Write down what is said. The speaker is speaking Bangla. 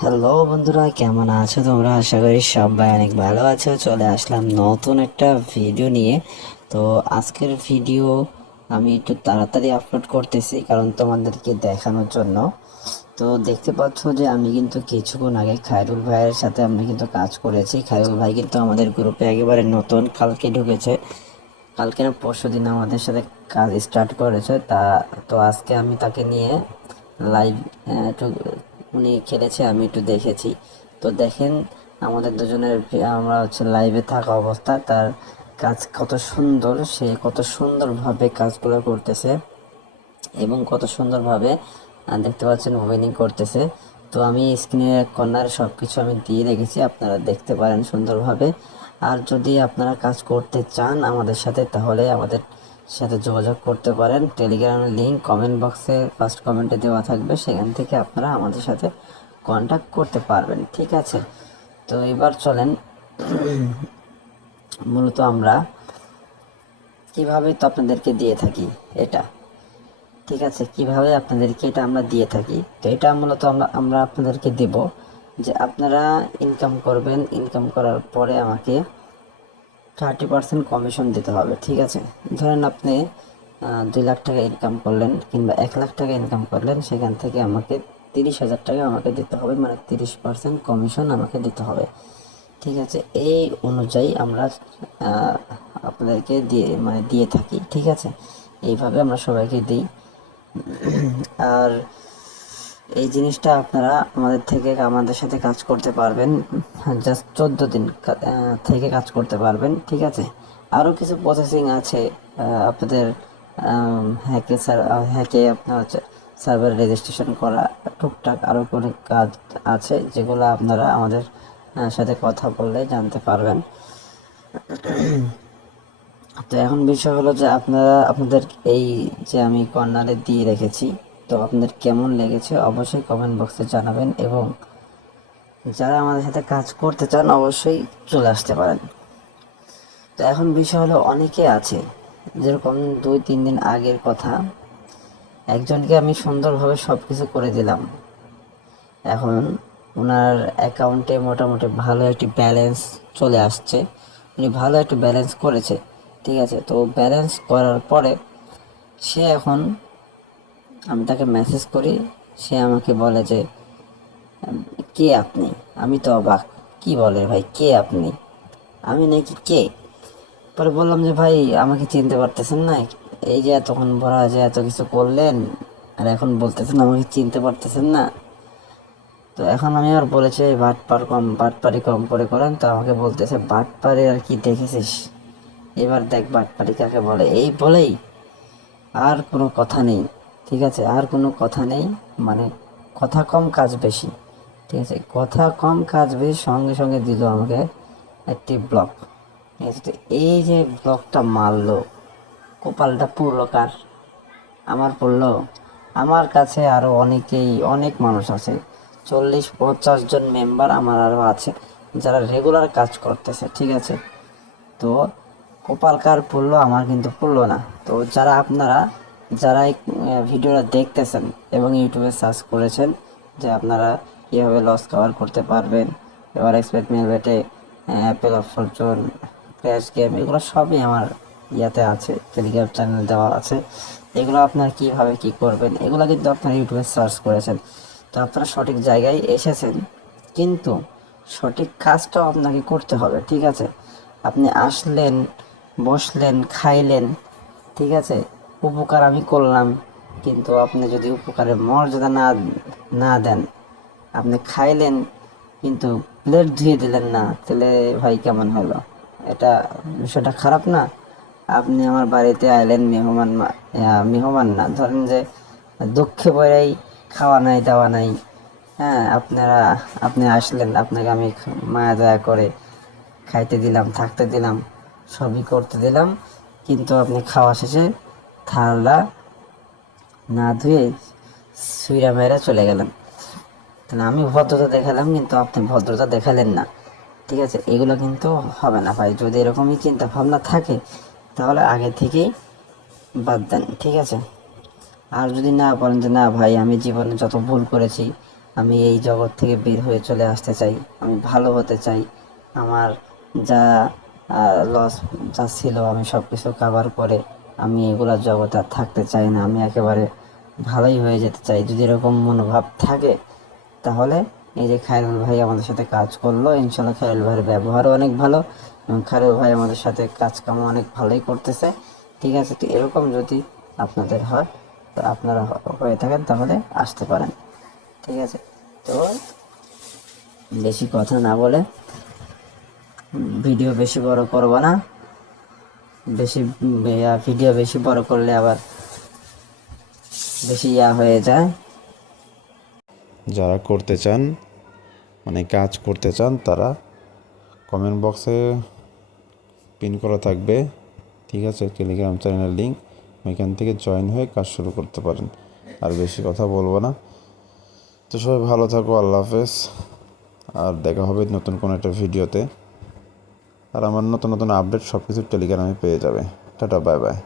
হ্যালো বন্ধুরা, কেমন আছো তোমরা? আশা করি সবাই অনেক ভালো আছো। চলে আসলাম নতুন একটা ভিডিও নিয়ে। তো আজকের ভিডিও আমি একটু তাড়াতাড়ি আপলোড করতেছি কারণ তোমাদেরকে দেখানোর জন্য। তো দেখতে পাচ্ছ যে আমি কিন্তু কিছুক্ষণ আগে খায়রুল ভাইয়ের সাথে আমি কিন্তু কাজ করেছি। খায়রুল ভাই কিন্তু আমাদের গ্রুপে একেবারে নতুন, কালকে ঢুকেছে। কালকে না পরশু দিন আমাদের সাথে কাজ স্টার্ট করেছে। তো আজকে আমি তাকে নিয়ে লাইভ একটু উনি খেলেছে, আমি একটু দেখেছি। তো দেখেন আমাদের দুজনের আমরা হচ্ছে লাইভে থাকা অবস্থা তার কাজ কত সুন্দর, সে কত সুন্দরভাবে কাজগুলো করতেছে এবং কত সুন্দরভাবে দেখতে পাচ্ছেন উইনিং করতেছে। তো আমি স্ক্রিনের কর্নারে সব কিছু আমি দিয়ে রেখেছি, আপনারা দেখতে পারেন সুন্দরভাবে। আর যদি আপনারা কাজ করতে চান আমাদের সাথে তাহলে আমাদের সাথে যোগাযোগ করতে পারেন। টেলিগ্রামের লিঙ্ক কমেন্ট বক্সে ফার্স্ট কমেন্টে দেওয়া থাকবে, সেখান থেকে আপনারা আমাদের সাথে কন্ট্যাক্ট করতে পারবেন, ঠিক আছে? তো এবার চলেন মূলত আমরা কিভাবে তো আপনাদেরকে দিয়ে থাকি এটা, ঠিক আছে? কিভাবে আপনাদেরকে এটা আমরা দিয়ে থাকি, তো এটা মূলত আমরা আপনাদেরকে দেব যে আপনারা ইনকাম করবেন, ইনকাম করার পরে আমাকে 30% কমিশন দিতে হবে, ঠিক আছে? ধরেন আপনি 2 লাখ টাকা ইনকাম করলেন কিংবা 1 লাখ টাকা ইনকাম করলেন, সেখান থেকে আমাকে 30,000 টাকা আমাকে দিতে হবে, মানে 30% কমিশন আমাকে দিতে হবে, ঠিক আছে? এই অনুযায়ী আমরা আপনাদেরকে দিয়ে থাকি, ঠিক আছে? এইভাবে আমরা সবাইকে দিই। আর এই জিনিসটা আপনারা আমাদের সাথে কাজ করতে পারবেন, জাস্ট 14 দিন থেকে কাজ করতে পারবেন, ঠিক আছে? আরও কিছু প্রসেসিং আছে আপনাদের হ্যাকে আপনার হচ্ছে সার্ভার রেজিস্ট্রেশন করা, টুকটাক আরও অনেক কাজ আছে যেগুলো আপনারা আমাদের সাথে কথা বললে জানতে পারবেন। তো এখন বিষয় হলো যে আপনাদের এই যে আমি কর্নারে দিয়ে রেখেছি, তো আপনাদের কেমন লেগেছে অবশ্যই কমেন্ট বক্সে জানাবেন, এবং যারা আমাদের সাথে কাজ করতে চান অবশ্যই চলে আসতে পারেন। তো এখন বিষয় হলো অনেকে আছে, যেরকম 2-3 দিন আগের কথা, একজনকে আমি সুন্দরভাবে সব কিছু করে দিলাম। এখন ওনার অ্যাকাউন্টে মোটামুটি ভালো একটি ব্যালেন্স চলে আসছে, উনি ভালো একটু ব্যালেন্স করেছে, ঠিক আছে? তো ব্যালেন্স করার পরে সে এখন, আমি তাকে মেসেজ করি, সে আমাকে বলে যে কে আপনি? আমি তো অবাক, কি বলে ভাই, কে আপনি? আমি নাকি কে? পরে বললাম যে ভাই আমাকে চিনতে পারতেছেন না, এই যে এতক্ষণ ভরা যে এত কিছু করলেন আর এখন বলতেছেন আমাকে চিনতে পারতেছেন না। তো এখন আমি আর বলেছি বাটপারি কম করে করেন, তো আমাকে বলতেছে বাটপারি আর কি দেখেছিস, এবার দেখ বাটপারি কাকে বলে। এই বলেই আর কোনো কথা নেই, ঠিক আছে? আর কোনো কথা নেই, মানে কথা কম কাজ বেশি, ঠিক আছে? কথা কম কাজ বেশি, সঙ্গে সঙ্গে দিল আমাকে একটি ব্লক, ঠিক আছে? তো এই যে ব্লকটা মারলো, কপালটা পুরলো কার? আমার পড়লো। আমার কাছে আরও অনেক মানুষ আছে, 40-50 জন মেম্বার আমার আরও আছে যারা রেগুলার কাজ করতেছে, ঠিক আছে? তো কপাল কার পড়লো, আমার কিন্তু পড়লো না। তো যারা এই ভিডিওটা দেখতেছেন এবং ইউটিউবে সার্চ করেছেন যে আপনারা কীভাবে লস কভার করতে পারবেন, এবার এক্সপেক্ট মেল বেটে, Apple of Fortune, crash game, এগুলো সবই আমার ইয়াতে আছে, টেলিগ্রাম চ্যানেল দেওয়া আছে। এগুলো আপনারা কীভাবে কী করবেন এগুলো কিন্তু আপনারা ইউটিউবে সার্চ করেছেন। তো আপনারা সঠিক জায়গায় এসেছেন, কিন্তু সঠিক কাজটাও আপনাকে করতে হবে, ঠিক আছে? আপনি আসলেন, বসলেন, খাইলেন, ঠিক আছে? উপকার আমি করলাম, কিন্তু আপনি যদি উপকারের মর্যাদা না না দেন, আপনি খাইলেন কিন্তু প্লেট ধুয়ে দিলেন না, তাহলে ভাই কেমন হলো? এটা বিষয়টা খারাপ না? আপনি আমার বাড়িতে আইলেন মেহমান না, ধরেন যে দুঃখে পড়েই খাওয়া নাই দাওয়া নাই, হ্যাঁ, আপনি আসলেন, আপনাকে আমি মায়া দয়া করে খাইতে দিলাম, থাকতে দিলাম, সবই করতে দিলাম, কিন্তু আপনি খাওয়া শেষে থালা না ধুয়ে সুইরা মেরা চলে গেলেন। তাহলে আমি ভদ্রতা দেখালাম কিন্তু আপনি ভদ্রতা দেখালেন না, ঠিক আছে? এগুলো কিন্তু হবে না ভাই। যদি এরকমই চিন্তা ভাবনা থাকে তাহলে আগে থেকেই বাদ দেন, ঠিক আছে? আর যদি না বলেন যে না ভাই আমি জীবনে যত ভুল করেছি আমি এই জগৎ থেকে বের হয়ে চলে আসতে চাই, আমি ভালো হতে চাই, আমার যা লস যা ছিল আমি সব কিছু কাভার করে আমি এগুলা জগতে আর থাকতে চাই না, আমি একেবারে ভালোই হয়ে যেতে চাই। যদি এরকম মনোভাব থাকে তাহলে এই যে খায়রুল ভাই আমাদের সাথে কাজ করলো, ইনশাল্লাহ খায়রুল ভাইয়ের ব্যবহারও অনেক ভালো এবং খায়রুল ভাই আমাদের সাথে কাজকামও অনেক ভালোই করতেছে। ঠিক আছে, তো এরকম যদি আপনাদের হয়, তো আপনারা হয়ে থাকেন তাহলে আসতে পারেন। ঠিক আছে, তো বেশি কথা না বলে ভিডিও বেশি বড় করব না, বেশি ভিডিও বেশি বড় করলে আবার বেশি হয়ে যায়। যারা করতে চান মানে কাজ করতে চান তারা কমেন্ট বক্সে পিন করা থাকবে, ঠিক আছে, টেলিগ্রাম চ্যানেলের লিঙ্ক, ওইখান থেকে জয়েন হয়ে কাজ শুরু করতে পারেন। আর বেশি কথা বলবো না, তো সবাই ভালো থাকো, আল্লাহ হাফেজ। আর দেখা হবে নতুন কোনো একটা ভিডিওতে। আর আমার নতুন নতুন আপডেট সব কিছু টেলিগ্রামে পেয়ে যাবে। Tata, bye bye.